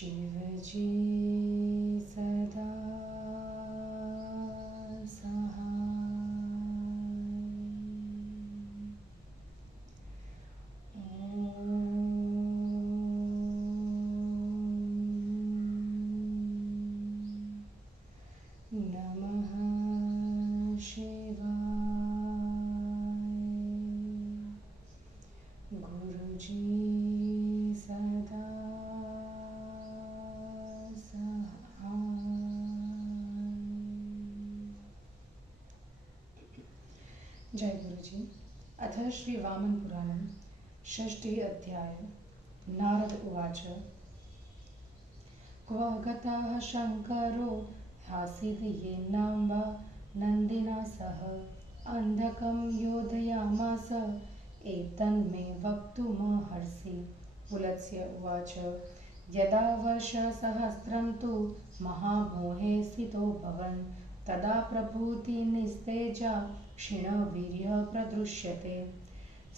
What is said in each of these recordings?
शिवजी सदा नमः शिवाय। गुरुजी सदा सहाय। जय गुरुजी। अथ श्री वामन पुराणं षष्ठः अध्याय। नारद उवाच। क्व गतः शङ्करो ह्यासीद्येनां वा नन्दिना सह अन्धकं योधयामास एतन्मे वक्तुमर्हसि। पुलत्स्य उवाच। यदा वर्षसहस्रं तु महामोहे स्थितो भवन् तदा प्रभूतिनिस्तेजा क्षीणवीर्यः प्रदृश्यते।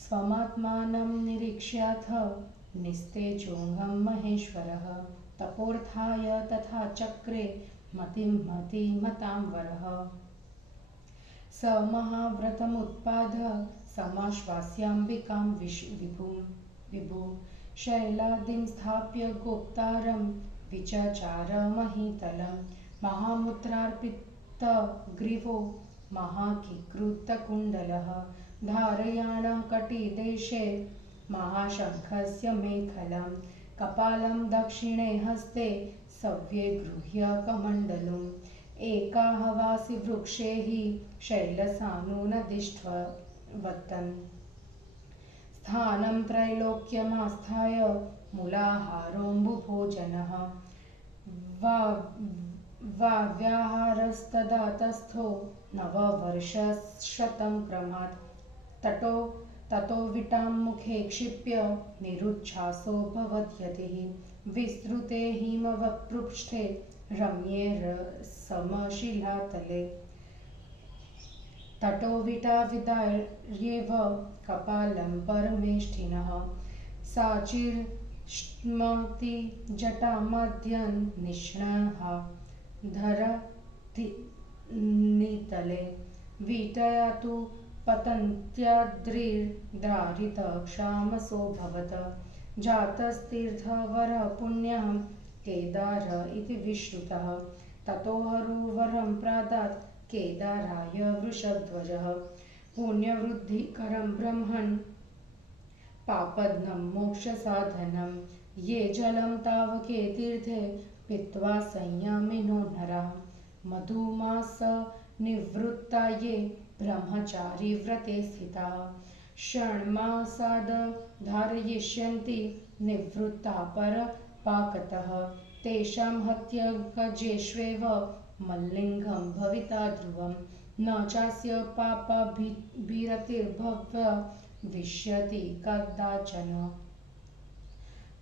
स्वमात्मानं निरीक्ष्याथ निस्तेजोऽहं महेश्वरः तपोर्थाय तथा चक्रे मतिमतां वरः। स महाव्रतमुत्पाद समाश्वास्याम्बिकां विभुं शैलादिं स्थाप्य गोप्तारं विचचार महीतलं महामुद्रार्पितग्रीवो महाकिकृतकुण्डलः धारयाणः कटिदेशे महाशङ्खस्य मेखलं कपालं दक्षिणे हस्ते सव्ये गृह्य कमण्डलुम् एकाहवासि वृक्षे हि शैलसानुनदिष्ठवतन् स्थानं त्रैलोक्यमास्थाय मूलाहारोऽम्बुभोजनः वाव्याहारस्तदा तस्थो नववर्षशतं क्रमात् ततो विटां मुखे क्षिप्य निरुच्छ्वासो भवद्यतिः विस्तृते हिमवत्पृष्ठे रम्ये समशिलातले ततो विटाविदार्येव कपालं परमेष्ठिनः साचिर्ष्मति जटामध्यन् निष्णः धरतीतले वीटया तु पतन्त्याद्रिर्दारितक्षामसोऽभवत् जातस्तीर्थवरः पुण्यः केदार इति विश्रुतः ततोहरुवरं प्रादात् केदाराय वृषध्वजः पुण्यवृद्धिकरं ब्रह्मन् पापघ्नं मोक्षसाधनं ये जलं तावके तीर्थे पीत्वा संयमिनो नरः मधुमास निवृत्ता ये ब्रह्मचारी व्रते स्थिताः षण्मासाद् धारयिष्यन्ति निवृत्ता परपाकतः तेषां हत्यगजेष्वेव मल्लिङ्गं भविता ध्रुवं न चास्य पापाभिरतिर्भविष्यति कदाचन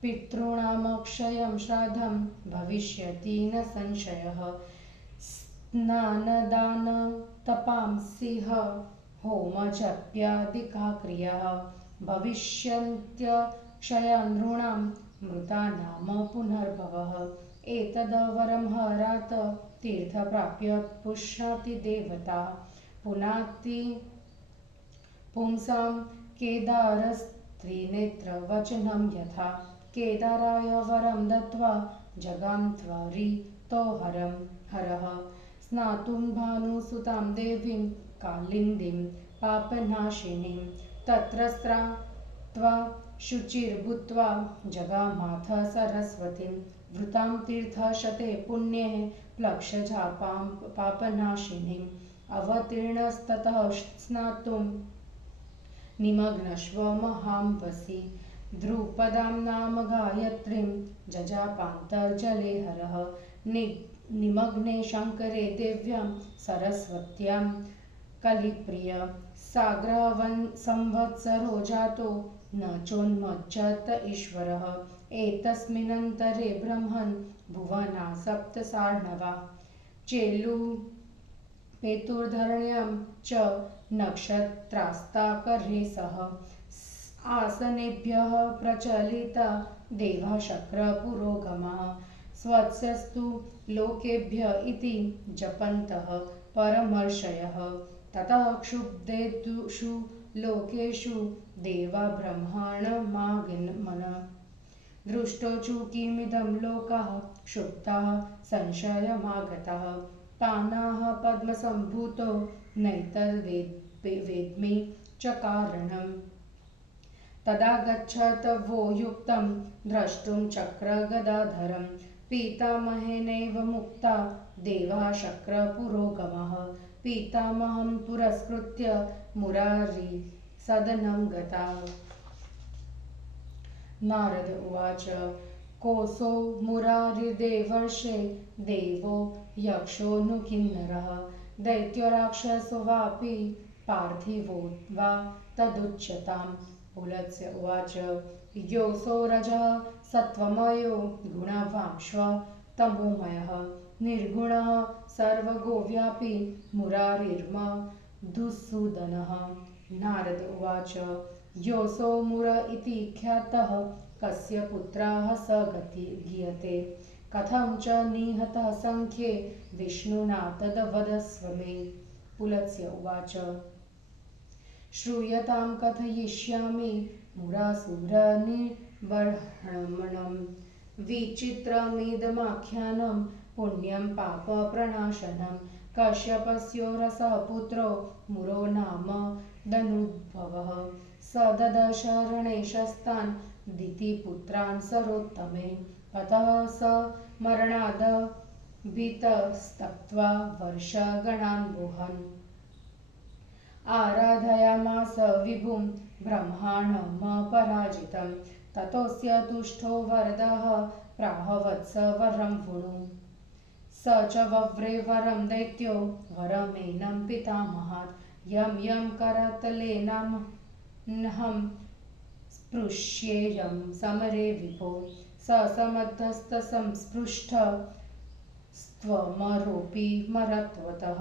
पितॄणामक्षयं श्राद्धं भविष्यति न संशयः स्नानदानतपांसिह होमजप्यादिका क्रियाः भविष्यन्त्यक्षया नृणां मृतानाम पुनर्भवः एतद्वरं हरात् तीर्थ प्राप्य पुष्णाति देवता पुनाति पुंसां केदारस्त्रिनेत्रवचनं यथा केदाराय वरं दत्त्वा जगाम त्वरितो हरः स्नातुं भानुसुतां देवीं कालिन्दीं पापनाशिनीं तत्र स्नात्वा शुचिर्भूत्वा जगामाथ सरस्वतीं वृतां तीर्थशते पुण्ये प्लक्षजापां पापनाशिनीम् अवतीर्णस्ततः स्नातुं निमग्नश्व महांवसि द्रुपदां नाम गायत्रीं जजापान्तर्जले हरः निमग्ने शङ्करे देव्यां सरस्वत्यां कलिप्रिय साग्रहवन् संवत्सरो जातो न चोन्मज्जत ईश्वरः एतस्मिन्नन्तरे ब्रह्मन् भुवना सप्तसार्णवा चेलु पेतुर्धरण्यां च नक्षत्रास्ताकर्हे सह आसनेभ्यः प्रचलिता देवः शक्रपुरोगमः स्वस्यस्तु लोकेभ्य इति जपन्तः परमर्षयः ततः क्षुब्धेषु लोकेषु देवा ब्रह्माणमागमन दृष्टोचु किमिदं लोकः क्षुब्धः संशयमागतः तानाः पद्मसम्भूतो नैतद्वेद्मि च कारणम् तदा गच्छत वो युक्तं द्रष्टुं चक्रगदाधरं पीतामहेनैव मुक्ता देवः शक्रपुरोगमः पीतामहं पुरस्कृत्य मुरारी सदनं गता। नारद उवाच कोऽसौ मुरारिर्देवर्षे देवो यक्षो नु किन्नरः दैत्योराक्षसो वापि पार्थिवो वा तदुच्यताम्। पुलत्स्य उवाच योऽसौ रजः सत्त्वमयो गुणवांश्व तमोमयः निर्गुणः सर्वगोव्यापी मुरारिर्मधुसूदनः। नारद उवाच योऽसौ मुर इति ख्यातः कस्य पुत्रः स गीयते कथं च निहतः संख्ये विष्णुना तद्वदस्व मे। पुलत्स्य उवाच श्रूयतां कथयिष्यामि मुरासुरनिर्बर्हणं विचित्रमिदमाख्यानं पुण्यं पापप्रणाशनं कश्यपस्यो रसः पुत्रो मुरो नाम दनुद्भवः स ददश रणेशस्तान् दितिपुत्रान् सरोत्तमे ततः स मरणाद भीतस्तप्त्वा वर्षगणान् वोहन् आराधयामास विभुं ब्रह्माणमपराजितं ततोऽस्य तुष्टो वरदः प्राह वत्स वरं वृणु स च वव्रे वरं दैत्यो वरमेनं पितामहात् यं यं करतलेनाहं स्पृश्येयं समरे विभो स समर्थस्तसंस्पृष्टस्त्वमरोऽपि मरत्वतः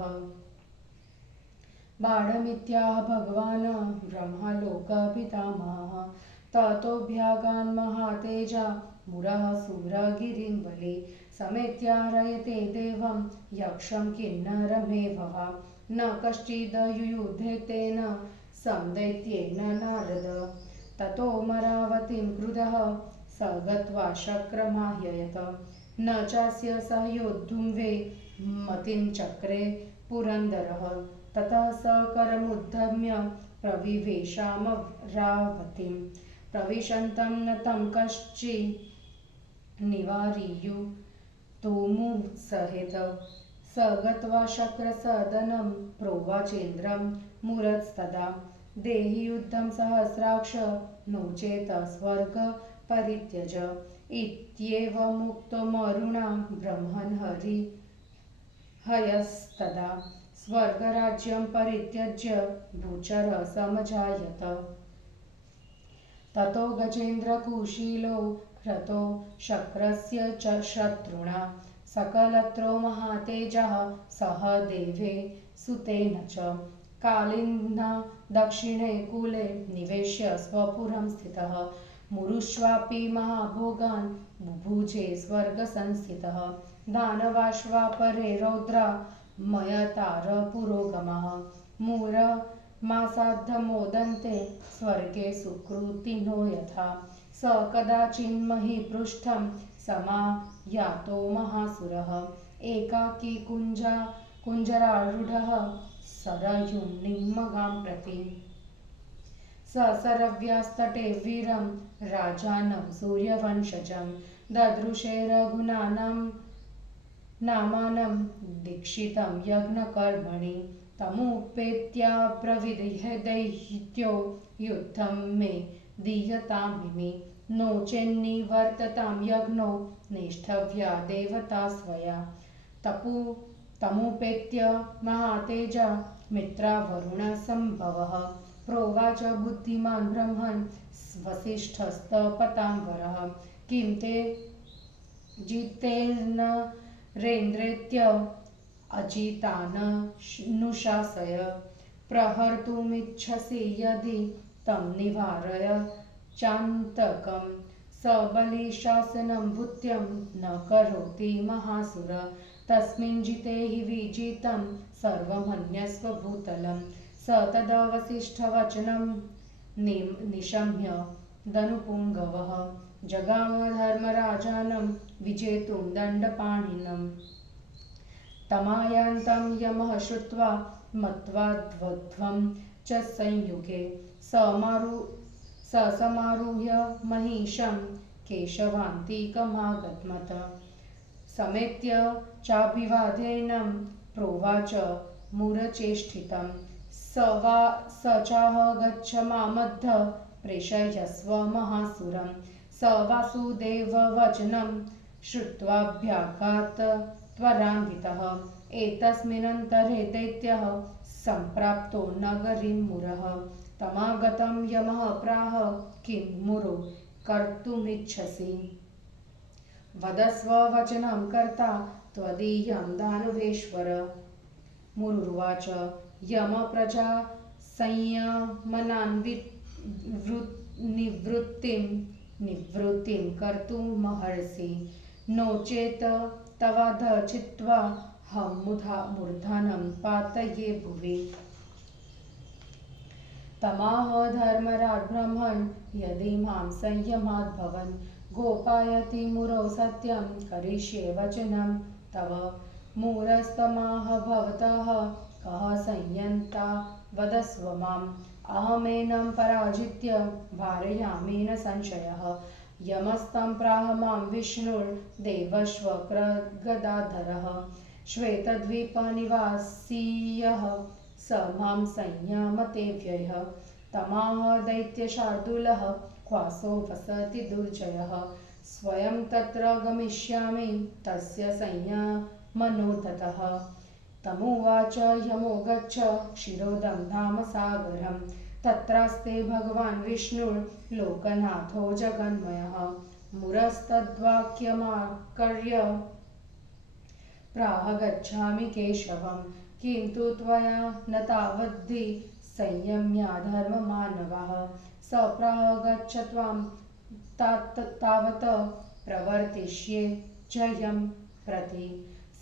बाणमित्याह भगवान् ब्रह्मलोकपितामहः ततोऽभ्यागान् महातेजा मुरः सुरगिरिं बले समेत्याहरयते देवं यक्षं किन्नरमेव वा न कश्चिदयुयुधे तेन संदैत्येन नारद ततो मरावतीं क्रुधः स गत्वा शक्रमाह्ययत न चास्य स योद्धुं वे मतिं चक्रे पुरन्दरः ततः स करमुद्धम्य प्रविवेशामरावतीं प्रविशन्तं न तं कश्चित् निवारयितुमुत्सहेत स गत्वा शक्रसदनं प्रोवाचेन्द्रं मुरस्तदा देहि युद्धं सहस्राक्ष नो चेत् स्वर्ग परित्यज इत्येवमुक्तो मरुणा ब्रह्मन् हयस्तदा स्वर्गराज्यं परित्यज्य भूचर समजायत ततो गजेन्द्रकुशीलो ह्रतो शक्रस्य च शत्रुणा सकलत्रो महातेजः सह देवे सुतेन च कालिन्ना दक्षिणे कूले निवेश्य स्वपुरं स्थितः मुरुष्वापि महाभोगान् बुभुजे स्वर्गसंस्थितः दानवाश्वापरे रौद्रा मयतार पुरोगमः मूरमासाद्धमोदन्ते स्वर्गे सुकृतिनो यथा स कदाचिन्महि पृष्ठं समायातो महासुरः एकाकी कुञ्जरारूढः सरयुं निमगां प्रति स सरव्यास्तटे वीरं राजानं सूर्यवंशजं ददृशे नामानं दीक्षितं यज्ञकर्मणि तमुपेत्याब्रवीद्दैत्यो युद्धं मे दीयतामिमे नो चेन्निवर्ततां यज्ञो नेष्ठव्या देवता स्वया तमुपेत्य महातेजा मित्रावरुणसम्भवः प्रोवाच बुद्धिमान् ब्रह्मन् वसिष्ठस्तपताम्बरः किं ते जितेन्द्रेन्द्रेत्य अजिताननुशासय प्रहर्तुमिच्छसि यदि तं निवारय चान्तकं सबलिशासनं भूत्यं न करोति महासुर तस्मिन् जिते हि विजितं सर्वमन्यस्व भूतलं स तदवसिष्ठवचनं निशम्य दनुपुङ्गवः जगाम धर्मराजानं विजेतुं दण्डपाणिनं तमायान्तं यमः श्रुत्वा मत्वा ध्वध्वं च संयुगे समारुह्य महिषं केशवान्तिकमागतमत समेत्य चाभिवादेनं प्रोवाच मुरचेष्टितं स चाह गच्छ मामद्ध प्रेषयस्व महासुरं स वासुदेववचनं श्रुत्वाभ्यागात् त्वरान्वितः एतस्मिन्नन्तरे दैत्यः सम्प्राप्तो नगरीं मुरः तमागतं यमः प्राह किं मुरो कर्तुमिच्छसि वदस्व वचनं कर्ता त्वदीयं दानवेश्वर मुरुर्वाच यम प्रजा निवृत्तिं कर्तुमर्हसि नो चेत् तवाध चित्वा हम मूर्धनं पातये भुवि तमाह धर्मराज ब्रह्मन् यदि मां संयमात् भवन् गोपायति मुरौ सत्यं करिष्ये वचनं तव मूरस्तमाह भवतः कः संयन्ता वदस्व माम् अहमेनं पराजित्य वारयामि न संशयः यमस्तं प्राह मां विष्णुर्देवश्वक्रगदाधरः श्वेतद्वीपनिवासीयः स मां संयमते व्ययः तमाह दैत्यशार्दूलः क्वासो वसति दुर्जयः स्वयं तत्र गमिष्यामि तस्य संयमनो ततः तमुवाच यमो गच्छ क्षीरोदं धाम सागरं तत्रास्ते भगवान् विष्णुर्लोकनाथो जगन्मयः मुरस्तद्वाक्यमाकर्य प्राह गच्छामि केशवं किन्तु त्वया न तावद्धि संयम्या धर्ममानवः स प्राह गच्छ त्वां तावत् प्रवर्तिष्ये जयं प्रति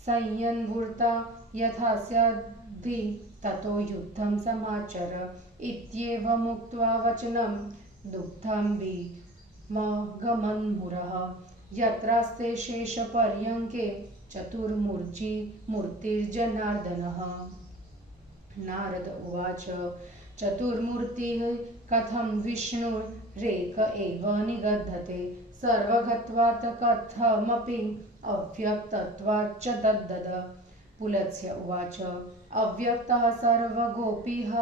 संयन्वृता यथा स्याद्धि ततो युद्धं समाचर इत्येवमुक्त्वा वचनं दुग्धं भीमगमन्मुरः यत्रास्ते शेषपर्यङ्के चतुर्मूर्तिर्जनार्दनः नारद उवाच चतुर्मूर्तिः कथं विष्णुरेक एव निगद्यते सर्वगत्वात् कथमपि अव्यक्तत्वाच्च तद्दद पुलत्स्य उवाच अव्यक्तः सर्वगोपीः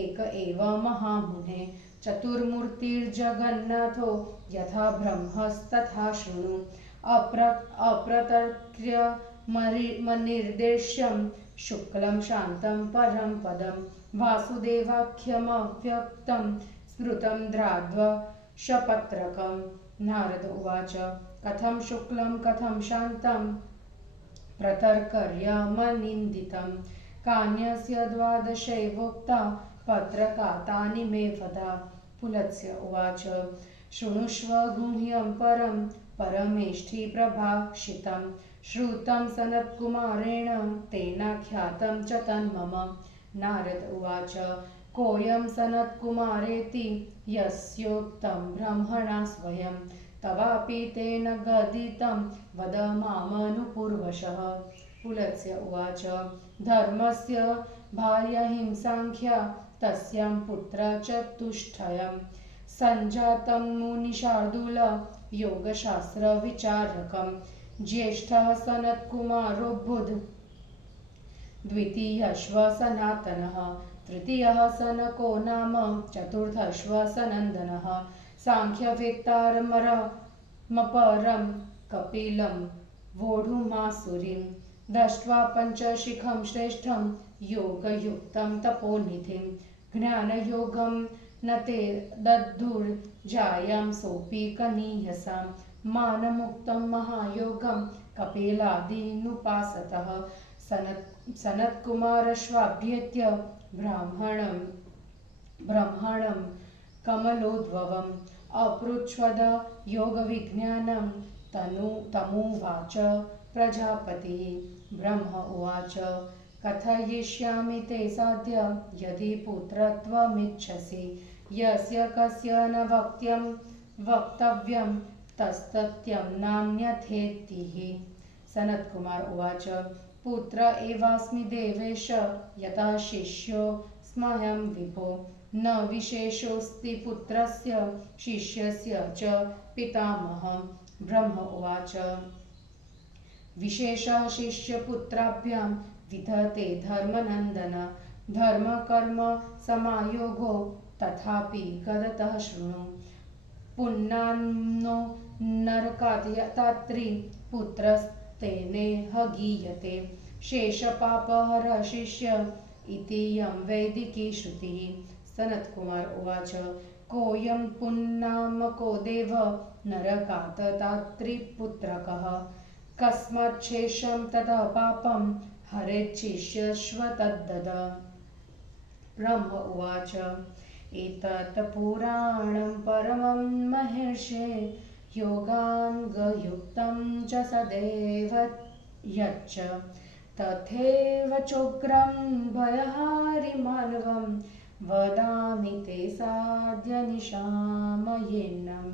एक एव महामुने चतुर्मूर्तिर्जगन्नाथो यथा ब्रह्मस्तथा शृणु अप्रतर्क्यमनिर्देश्यं शुक्लं शान्तं परं पदं वासुदेवाख्यमव्यक्तं स्मृतं द्राद्वशपत्रकं नारद उवाच कथं शुक्लं कथं शान्तं प्रतर्क्यमनिन्दितं कान्यस्य द्वादशैवोक्ता पत्रकातानि मे वद पुलत्स्य उवाच शृणुष्व गुह्यं परं परमेष्ठी प्रभाषितं श्रुतं सनत्कुमारेण तेनाख्यातं च तन्मम नारद उवाच कोऽयं सनत्कुमारेति यस्योक्तं ब्रह्मणा स्वयं तवापि तेन गदितं वद मामनुपूर्वशः पुलत्स्य उवाच धर्मस्य भार्याहिंसाख्या तस्यां पुत्र चतुष्टयं सञ्जातं मुनिशार्दूल योगशास्त्रविचारकं ज्येष्ठः सनत्कुमारो बुध द्वितीयश्व सनातनः तृतीयः सनको नाम चतुर्थश्व सनन्दनः सांख्यवेत्तारमरमपरं कपिलं वोढुमासुरीं दष्ट्वा पञ्चशिखं श्रेष्ठं योगयुक्तं तपोनिधिं ज्ञानयोगं न ते दद्धुर्जायां सोऽपि कनीयसां मानमुक्तं महायोगं कपिलादीनुपासतः सनत्कुमारश्वाभ्येत्य ब्राह्मणं कमलोद्भवं अपृच्छ्वद योगविज्ञानं तमुवाच प्रजापतिः। ब्रह्म उवाच कथयिष्यामि ते साध्य यदि पुत्रत्वमिच्छसि यस्य कस्य न वक्तव्यं तस्तत्यं नान्यथेतिः। सनत्कुमार उवाच पुत्र एवास्मि देवेश यथा शिष्यो स्मयं विभो न विशेषोऽस्ति पुत्रस्य शिष्यस्य च पितामहः। ब्रह्म उवाच विशेषः शिष्यपुत्राभ्यां विधते धर्मनन्दन धर्मकर्म समायोगो तथापि गदतः शृणु पुण्णान्नो नरकात्यात्री पुत्रस्तेनेह गीयते शेषपापहर शिष्य इति यं वैदिकी श्रुतिः। सनत्कुमार उवाच कोऽयं पुण्णामको देव नरकात्तात्रिपुत्रकः कस्माच्छेषं ततः पापं हरेच्छिष्यश्व तद्दद। ब्रह्म उवाच एतत् पुराणं परमं महर्षे योगाङ्गयुक्तं च सदैव यच्च तथैव चोग्रं भयहारिमानवं वदामि ते साद्य निशामयेन्नम्।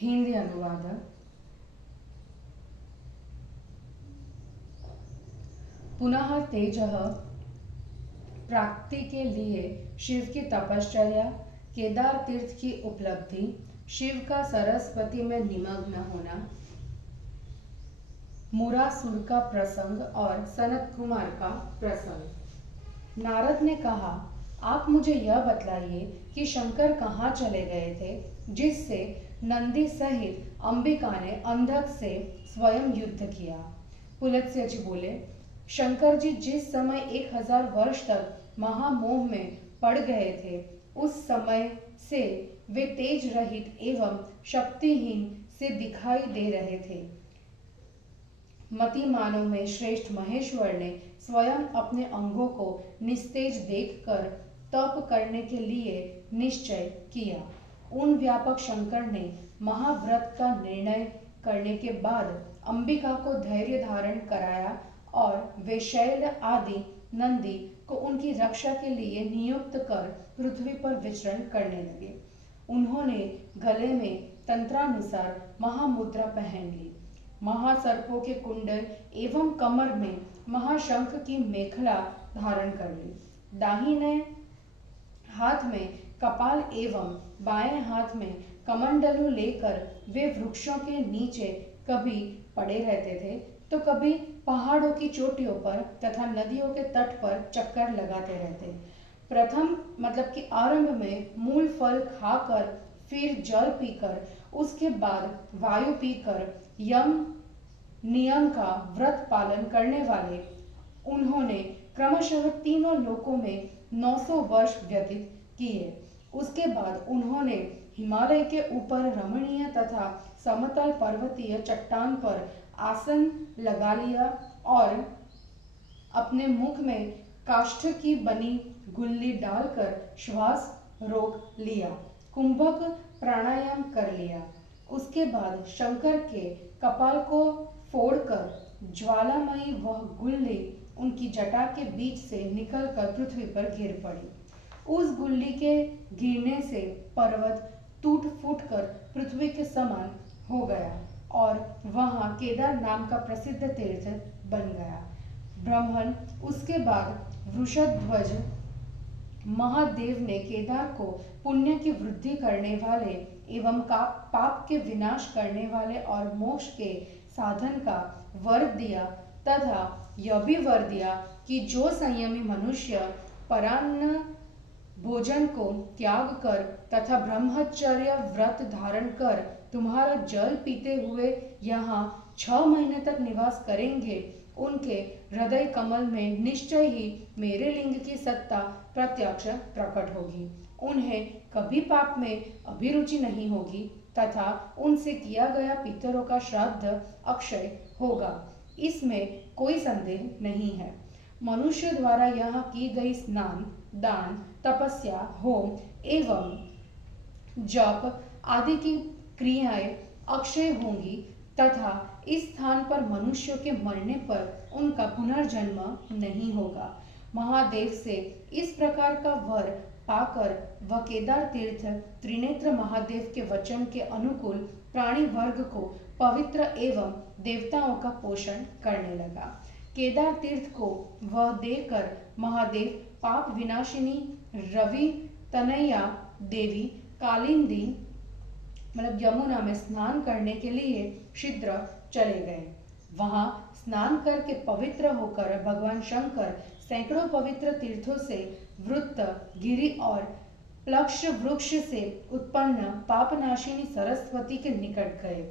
हिंदी अनुवाद। पुनः तेजः प्राप्ति के लिए शिव की तपश्चर्या, केदार तीर्थ की उपलब्धि, शिव का सरस्वती में निमग्न होना, मुरासुर का प्रसंग और सनत कुमार का प्रसंग। नारद ने कहा, आप मुझे यह बतलाइए कि शंकर कहाँ चले गए थे जिससे नंदी सहित अंबिका ने अंधक से स्वयं युद्ध किया। पुलत्स्य जी बोले, शंकर जी जिस समय 1000 वर्ष तक महामोह में पड़ गए थे उस समय से वे तेज रहित एवं शक्तिहीन से दिखाई दे रहे थे। मतिमानों में श्रेष्ठ महेश्वर ने स्वयं अपने अंगों को निस्तेज देखकर तप करने के लिए निश्चय किया। उन व्यापक शंकर ने महाव्रत का निर्णय करने के बाद अंबिका को धैर्य धारण कराया और वे शैल आदि नंदी को उनकी रक्षा के लिए नियुक्त कर पृथ्वी पर विचरण करने लगे। उन्होंने गले में तंत्रानुसार महामुद्रा पहन ली, महासर्पों के कुंडल एवं कमर में महाशंख की मेखला धारण कर ली। दाहिने हाथ में कपाल एवं बाएं हाथ में कमंडलू लेकर वे वृक्षों के नीचे कभी पड़े रहते थे तो कभी पहाड़ों की चोटियों पर तथा नदियों के तट पर चक्कर लगाते रहते। प्रथम मतलब कि आरंभ में मूल फल खाकर, फिर जल पीकर, उसके बाद वायु पीकर यम नियम का व्रत पालन करने वाले उन्होंने क्रमशः तीनों लोकों में 900 वर्ष व्यतीत किए। उसके बाद उन्होंने हिमालय के ऊपर रमणीय तथा समतल पर्वतीय चट्टान पर आसन लगा लिया और अपने मुख में काष्ठ की बनी गुल्ली डालकर श्वास रोक लिया, कुंभक प्राणायाम कर लिया। उसके बाद शंकर के कपाल को फोड़कर ज्वालामयी वह गुल्ली उनकी जटा के बीच से निकलकर पृथ्वी पर गिर पड़ी। उस गुल्ली के गिरने से पर्वत टूट फूट कर पृथ्वी के समान हो गया और वहां केदार नाम का प्रसिद्ध तीर्थ बन गया। ब्रह्मन उसके बाद वृषध्वज महादेव ने केदार को पुण्य की वृद्धि करने वाले एवं पाप के विनाश करने वाले और मोक्ष के साधन का वर दिया तथा यह भी वर दिया कि जो संयमी मनुष्य परान्न भोजन को त्याग कर तथा ब्रह्मचर्य व्रत धारण कर तुम्हारा जल पीते हुए यहाँ 6 महीने तक निवास करेंगे, उनके हृदय कमल में निश्चय ही मेरे लिंग की सत्ता प्रत्यक्ष प्रकट होगी। उन्हें कभी पाप में अभिरुचि नहीं होगी तथा उनसे किया गया पितरों का श्राद्ध अक्षय होगा, इसमें कोई संदेह नहीं है। मनुष्य द्वारा यहाँ की गई स्नान दान, तपस्या, होम एवं जप आदि की क्रियाएं अक्षय होंगी तथा इस स्थान पर मनुष्यों के मरने पर उनका पुनर्जन्म नहीं होगा। महादेव से इस प्रकार का वर पाकर वह केदार तीर्थ त्रिनेत्र महादेव के वचन के अनुकूल प्राणी वर्ग को पवित्र एवं देवताओं का पोषण करने लगा। केदार तीर्थ को वह देकर महादेव पाप विनाशिनी रवि तनया देवी कालिंदी मतलब यमुना में स्नान करने के लिए शीघ्र चले गए। वहां स्नान करके पवित्र होकर भगवान शंकर सैकड़ों पवित्र तीर्थों से वृत्त गिरि और प्लक्ष वृक्ष से उत्पन्न पापनाशिनी सरस्वती के निकट गए।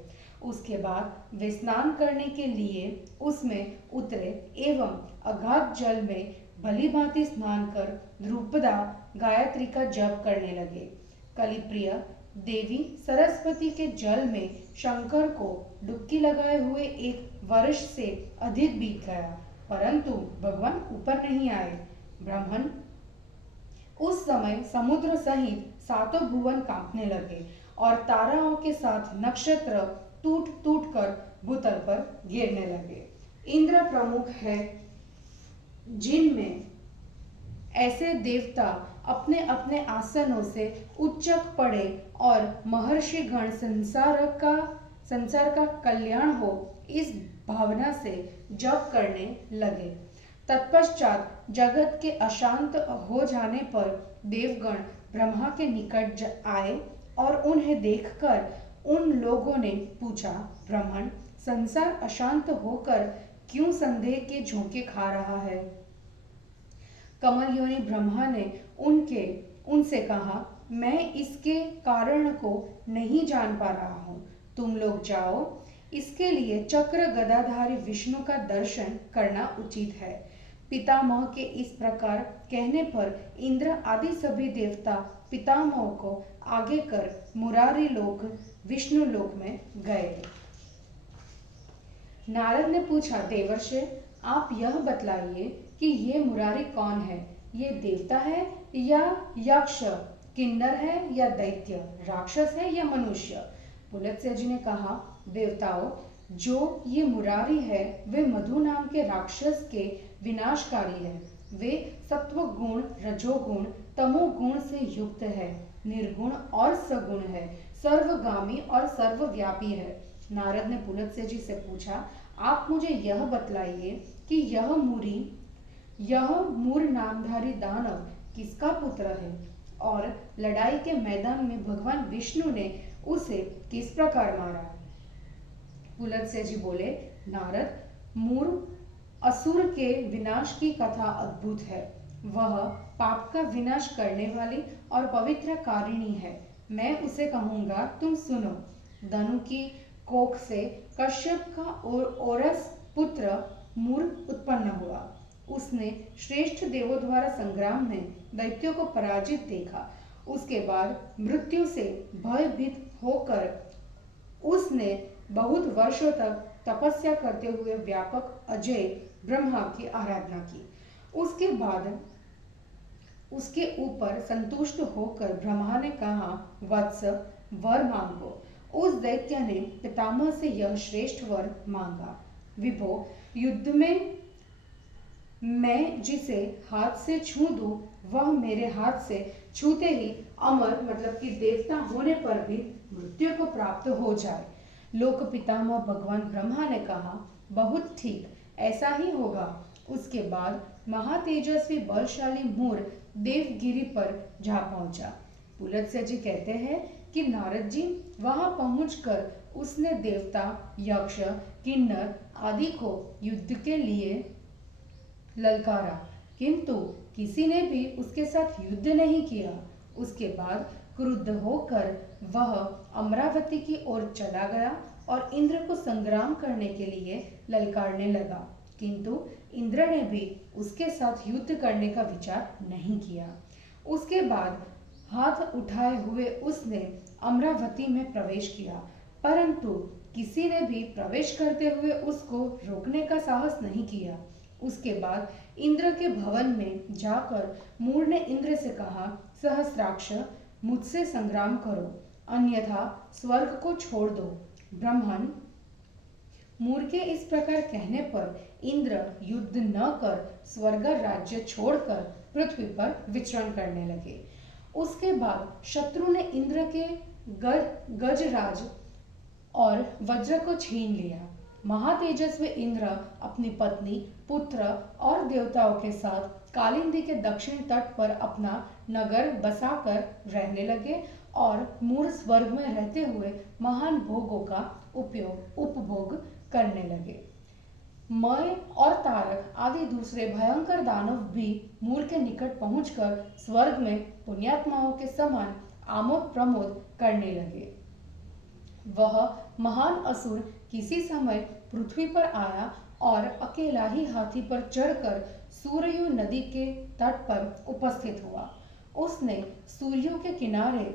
उसके बाद वे स्नान करने के लिए उसमें उतरे एवं अगाध जल में भलीभांति स्नान कर ध्रुपदा गायत्री का जप करने लगे। कलिप्रिय देवी सरस्वती के जल में शंकर को डुबकी लगाए हुए एक वर्ष से अधिक बीत गया, परंतु भगवान ऊपर नहीं आए। ब्राह्मण उस समय समुद्र सहित सातों भुवन कांपने लगे और ताराओं के साथ नक्षत्र टूट टूट कर भूतल पर गिरने लगे। इंद्र प्रमुख है जिनमें ऐसे देवता अपने अपने आसनों से उच्चक पड़े और महर्षि गण संसार का कल्याण हो इस भावना से जप करने लगे। तत्पश्चात जगत के अशांत हो जाने पर देवगण ब्रह्मा के निकट आए और उन्हें देखकर उन लोगों ने पूछा, ब्राह्मण संसार अशांत होकर क्यों संदेह के झोंके खा रहा है? कमल योनि ब्रह्मा ने उनसे कहा, मैं इसके कारण को नहीं जान पा रहा हूँ, तुम लोग जाओ। इसके लिए चक्र गदाधारी विष्णु का दर्शन करना उचित है। पितामह के इस प्रकार कहने पर इंद्र आदि सभी देवता पितामह को आगे कर मुरारी लोक विष्णु लोक में गए। नारद ने पूछा, देवर्षि आप यह बतलाइए कि ये मुरारी कौन है? ये देवता है या यक्ष, किन्नर है या दैत्य, राक्षस है या मनुष्य? पुलत्स्य जी ने कहा, देवताओं, जो ये मुरारी है वे मधु नाम के राक्षस के विनाशकारी है। वे सत्व गुण, रजोगुण, तमोगुण से युक्त है, निर्गुण और सगुण है, सर्वगामी और सर्वव्यापी है। नारद ने पुलत्स्य जी से पूछा, आप मुझे यह बतलाइए कि यह मूर नामधारी दानव किसका पुत्र है और लड़ाई के मैदान में भगवान विष्णु ने उसे किस प्रकार मारा? पुलत्स्य जी बोले, नारद, मूर असुर के विनाश की कथा अद्भुत है। वह पाप का विनाश करने वाली और पवित्र कारिणी है। मैं उसे कहूंगा, तुम सुनो। धनु की कोख से कश्यप का औरस पुत्र मूर उत्पन्न हुआ। उसने श्रेष्ठ देवों द्वारा संग्राम में दैत्यों को पराजित देखा। उसके बाद मृत्यु से भयभीत होकर उसने बहुत वर्षों तक तपस्या करते हुए व्यापक अजय ब्रह्मा की आराधना की। उसके बाद उसके ऊपर संतुष्ट होकर ब्रह्मा ने कहा, वत्स, वर मांगो। उस दैत्य ने पितामह से यह श्रेष्ठ वर मांगा, विभो, युद्ध में मैं जिसे हाथ से छू दूं वह मेरे हाथ से छूते ही अमर मतलब कि देवता होने पर भी मृत्यु को प्राप्त हो जाए। लोक पितामह भगवान ब्रह्मा ने कहा, बहुत ठीक, ऐसा ही होगा। उसके बाद महातेजस्वी बलशाली मूर देवगिरी पर जा पहुंचा। पुलत्स्य जी कहते हैं कि नारद जी वहां पहुंचकर उसने देवता, यक्ष, किन्नर आदि को युद्ध के लिए ललकारा, किंतु किसी ने भी उसके साथ युद्ध नहीं किया। उसके बाद क्रुद्ध होकर वह अमरावती की ओर चला गया और इंद्र को संग्राम करने के लिए ललकारने लगा, किंतु इंद्र ने भी उसके साथ युद्ध करने का विचार नहीं किया। उसके बाद हाथ उठाए हुए उसने अमरावती में प्रवेश किया, परंतु किसी ने भी प्रवेश करते हुए उसको रोकने का साहस नहीं किया। उसके बाद इंद्र के भवन में जाकर मूर ने इंद्र से कहा, सहस्राक्ष, मुझसे संग्राम करो, अन्यथा स्वर्ग को छोड़ दो। ब्रह्मन मूर के इस प्रकार कहने पर इंद्र युद्ध न कर स्वर्ग राज्य छोड़कर पृथ्वी पर विचरण करने लगे। उसके बाद शत्रु ने इंद्र के गजराज और वज्र को छीन लिया। महातेजस्वी इंद्र अपनी पत्नी, पुत्र और देवताओं के साथ कालिंदी के दक्षिण तट पर अपना नगर बसाकर रहने लगे और मूर स्वर्ग में रहते हुए महान भोगों का उपभोग करने लगे। मय और तारक आदि दूसरे भयंकर दानव भी मूर के निकट पहुंचकर स्वर्ग में पुण्यात्माओं के समान आमोद प्रमोद करने लगे। वह महान असुर किसी समय पृथ्वी पर आया और अकेला ही हाथी पर चढ़कर सूर्यु नदी के तट पर उपस्थित हुआ। उसने सूर्यों के किनारे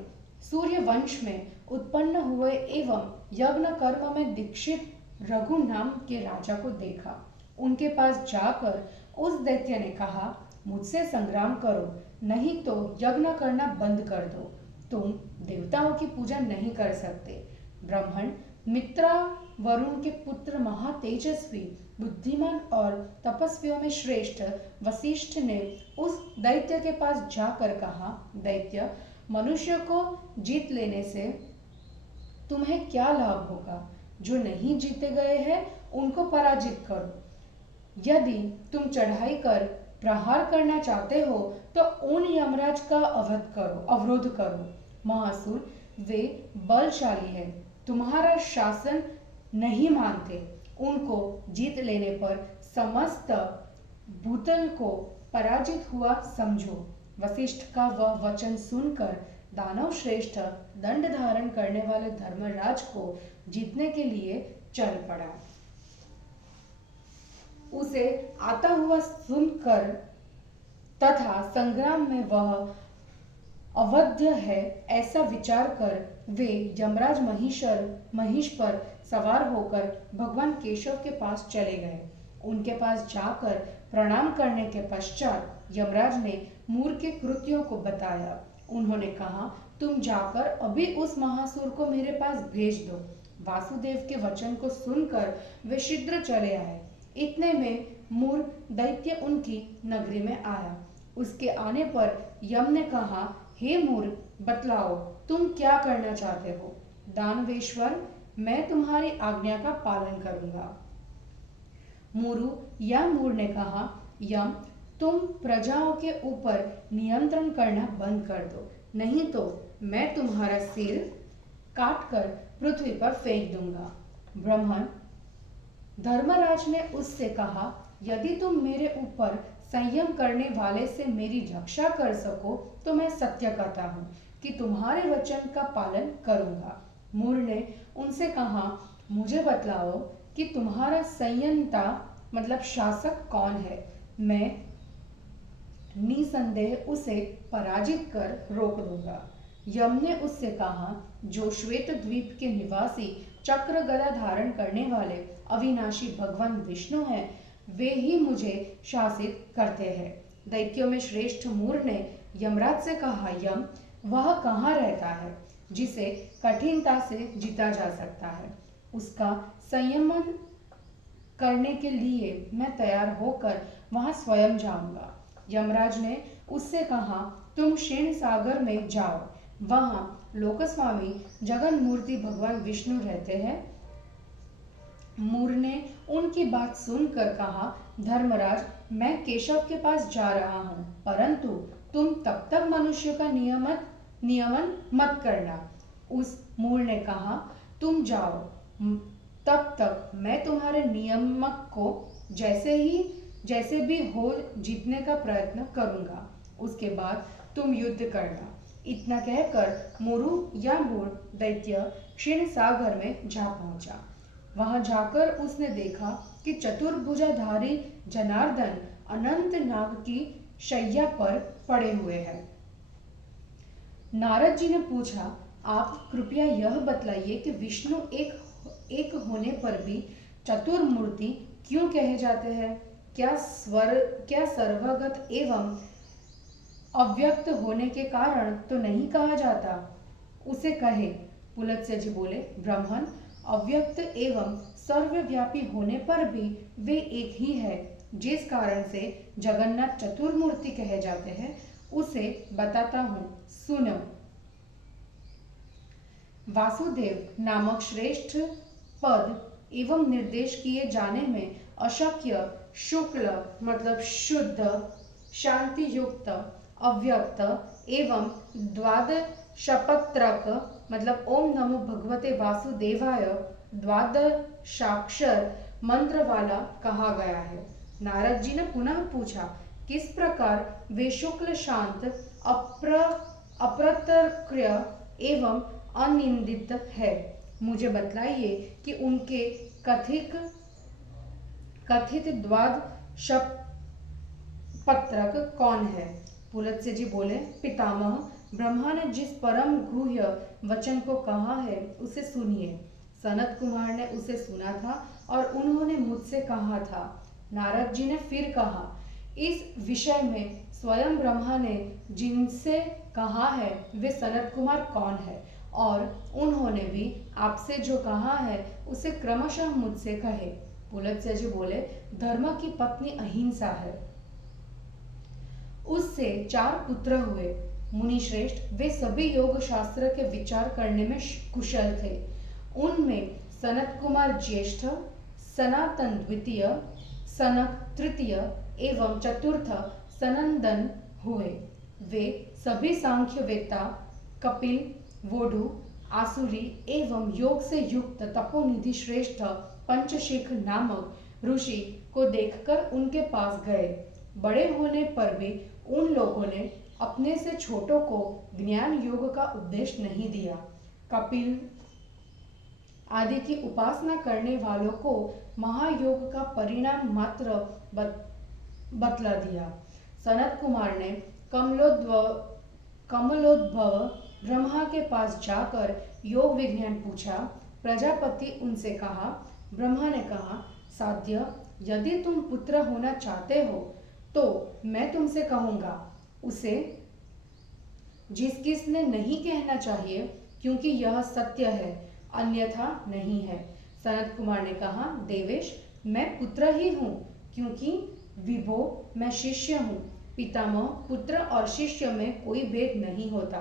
सूर्य वंश में उत्पन्न हुए एवं यज्ञ कर्म में दीक्षित रघु नाम के राजा को देखा। उनके पास जाकर उस दैत्य ने कहा, मुझसे संग्राम करो, नहीं तो यज्ञ करना बंद कर दो। तुम देवताओं की पूजा नहीं कर सकते। ब्राह्मण मित्रा वरुण के पुत्र महातेजस्वी, बुद्धिमान और तपस्वियों में श्रेष्ठ वशिष्ठ ने उस दैत्य के पास जाकर कहा, दैत्य, मनुष्य को जीत लेने से तुम्हें क्या लाभ होगा? जो नहीं जीते गए हैं उनको पराजित करो। यदि तुम चढ़ाई कर प्रहार करना चाहते हो तो उन यमराज का अवरोध करो। महासुर वे बलशाली है, तुम्हारा शासन नहीं मानते। उनको जीत लेने पर समस्त भूतल को पराजित हुआ समझो। वशिष्ठ का वह वचन सुनकर दानव श्रेष्ठ दंड धारण करने वाले धर्मराज को जीतने के लिए चल पड़ा। उसे आता हुआ सुनकर तथा संग्राम में वह अवध्य है ऐसा विचार कर वे यमराज महिष पर सवार होकर भगवान केशव के पास चले गए। उनके पास जाकर प्रणाम करने के पश्चात यमराज ने मूर के कृत्यों को बताया। उन्होंने कहा, तुम जाकर अभी उस महासुर को मेरे पास भेज दो। वासुदेव के वचन को सुनकर वे शीघ्र चले आए। इतने में मूर दैत्य उनकी नगरी में आया। उसके आने पर यम ने कहा, हे मूर, बतलाओ तुम क्या करना चाहते हो? दानवेश्वर, मैं तुम्हारी आज्ञा का पालन करूंगा। मूर ने कहा, यम, तुम प्रजाओं के ऊपर नियंत्रण करना बंद कर दो, नहीं तो मैं तुम्हारा सिर काटकर पृथ्वी पर फेंक दूंगा। ब्राह्मण धर्मराज ने उससे कहा, यदि तुम मेरे ऊपर संयम करने वाले से मेरी रक्षा कर सको तो मैं सत्य कहता हूँ कि तुम्हारे वचन का पालन करूंगा। मूर ने उनसे कहा, मुझे बतलाओ कि तुम्हारा संयंता मतलब शासक कौन है? मैं निसंदेह उसे पराजित कर रोक दूंगा। यम ने उससे कहा, जो श्वेत द्वीप के निवासी चक्र गदा धारण करने वाले अविनाशी भगवान विष्णु हैं, वे ही मुझे शासित करते हैं। दैत्यों में श्रेष्ठ मूर ने यमराज से कहा, यम, वह कहाँ रहता है जिसे कठिनता से जीता जा सकता है? उसका संयमन करने के लिए मैं तैयार होकर वहां स्वयं जाऊंगा। यमराज ने उससे कहा, तुम क्षीण सागर में जाओ, वहां लोकस्वामी जगन मूर्ति भगवान विष्णु रहते हैं। मूर ने उनकी बात सुनकर कहा, धर्मराज, मैं केशव के पास जा रहा हूं, परंतु तुम तब तक मनुष्य का नियमन मत करना। उस मूर ने कहा, तुम जाओ, तब तक मैं तुम्हारे नियमक को जैसे भी हो जीतने का प्रयत्न करूंगा। उसके बाद तुम युद्ध करना। इतना कहकर मूर दैत्य क्षीण सागर में जा पहुंचा। वहां जाकर उसने देखा कि चतुर्भुजाधारी जनार्दन अनंत नाग की शैया पर पड़े हुए हैं। नारद जी ने पूछा, आप कृपया यह बतलाइए कि विष्णु एक होने पर भी चतुर्मूर्ति क्यों कहे जाते हैं? क्या सर्वगत एवं अव्यक्त होने के कारण तो नहीं कहा जाता, उसे कहे। पुलत्स्य जी बोले, ब्रह्मन अव्यक्त एवं सर्वव्यापी होने पर भी वे एक ही है। जिस कारण से जगन्नाथ चतुर्मूर्ति कहे जाते हैं उसे बताता हूं, सुनो। वासुदेव नामक श्रेष्ठ पद एवं निर्देश किए जाने में अशक्य, शुक्ल मतलब शुद्ध, शांति युक्त, अव्यक्त एवं द्वादशपत्रक मतलब ओम नमो भगवते वासुदेवाय द्वादशाक्षर मंत्र वाला कहा गया है। नारद जी ने पुनः पूछा, किस प्रकार वे शुक्ल, शांत, अप्रतर्क्य एवं अनिंदित है, मुझे बतलाइए कि उनके कथित द्वादशपत्रक कौन है। पुलत्स्य जी बोले, पितामह, ब्रह्मा ने जिस परम गुह्य वचन को कहा है उसे सुनिए। सनत कुमार ने उसे सुना था और उन्होंने मुझसे कहा था। नारद जी ने फिर कहा, इस विषय में स्वयं ब्रह्मा ने जिनसे कहा है वे सनत कुमार कौन है, और उन्होंने भी आपसे जो कहा है उसे क्रमशः मुझसे कहे। पुलत्स्य जी बोले, धर्म की पत्नी अहिंसा है। उससे 4 पुत्र हुए। मुनि श्रेष्ठ वे सभी योग शास्त्र के विचार करने में कुशल थे। उनमें सनत कुमार ज्येष्ठ, सनातन द्वितीय, सनक तृतीय एवं चतुर्थ सनंदन हुए। वे सभी सांख्यवेत्ता, कपिल, वोढु, आसुरी एवं योग से युक्त तपोनिधि श्रेष्ठ पंचशिख नामक ऋषि को देखकर उनके पास गए। बड़े होने पर भी उन लोगों ने अपने से छोटों को ज्ञान योग का उपदेश नहीं दिया। कपिल आदि की उपासना करने वालों को महायोग का परिणाम मात्र बतला दिया। सनत कुमार ने कमलोद्भव ब्रह्मा के पास जाकर योग विज्ञान पूछा। प्रजापति उनसे कहा, ब्रह्मा ने कहा, साध्य, यदि तुम पुत्र होना चाहते हो तो मैं तुमसे कहूंगा, उसे जिस किसने नहीं कहना चाहिए, क्योंकि यह सत्य है, अन्यथा नहीं है। सनत कुमार ने कहा, देवेश, मैं पुत्र ही हूँ, क्योंकि विभो मैं शिष्य हूँ। पितामह, पुत्र और शिष्य में कोई भेद नहीं होता।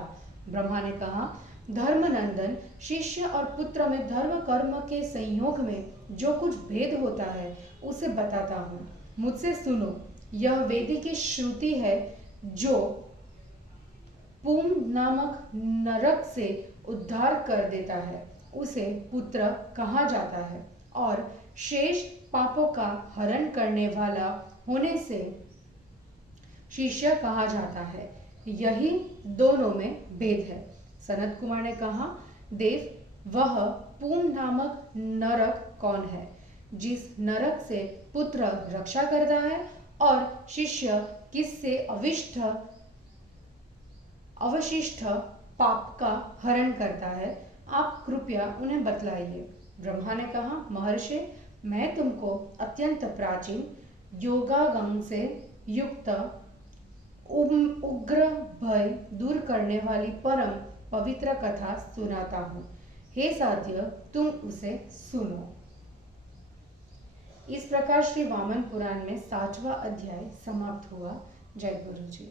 ब्रह्मा ने कहा, धर्मनंदन, शिष्य और पुत्र में धर्म कर्म के संयोग में जो कुछ भेद होता है उसे बताता हूँ, मुझसे सुनो। यह वेदी की श्रुति है जो पूम नामक नरक से उद्धार कर देता है, उसे पुत्र कहा जाता है, और शेष पापों का हरण करने वाला होने से शिष्य कहा जाता है। यही दोनों में भेद है। सनत कुमार ने कहा, देव, वह पूम नामक नरक कौन है, जिस नरक से पुत्र रक्षा करता है और शिष्य किससे अवशिष्ट पाप का हरण करता है, आप कृपया उन्हें बतलाइए। ब्रह्मा ने कहा, महर्षि, मैं तुमको अत्यंत प्राचीन योगागम से युक्त उग्र भय दूर करने वाली परम पवित्र कथा सुनाता हूँ। हे साध्य, तुम उसे सुनो। इस प्रकार श्री वामन पुराण में 7वां अध्याय समाप्त हुआ। जय गुरु जी।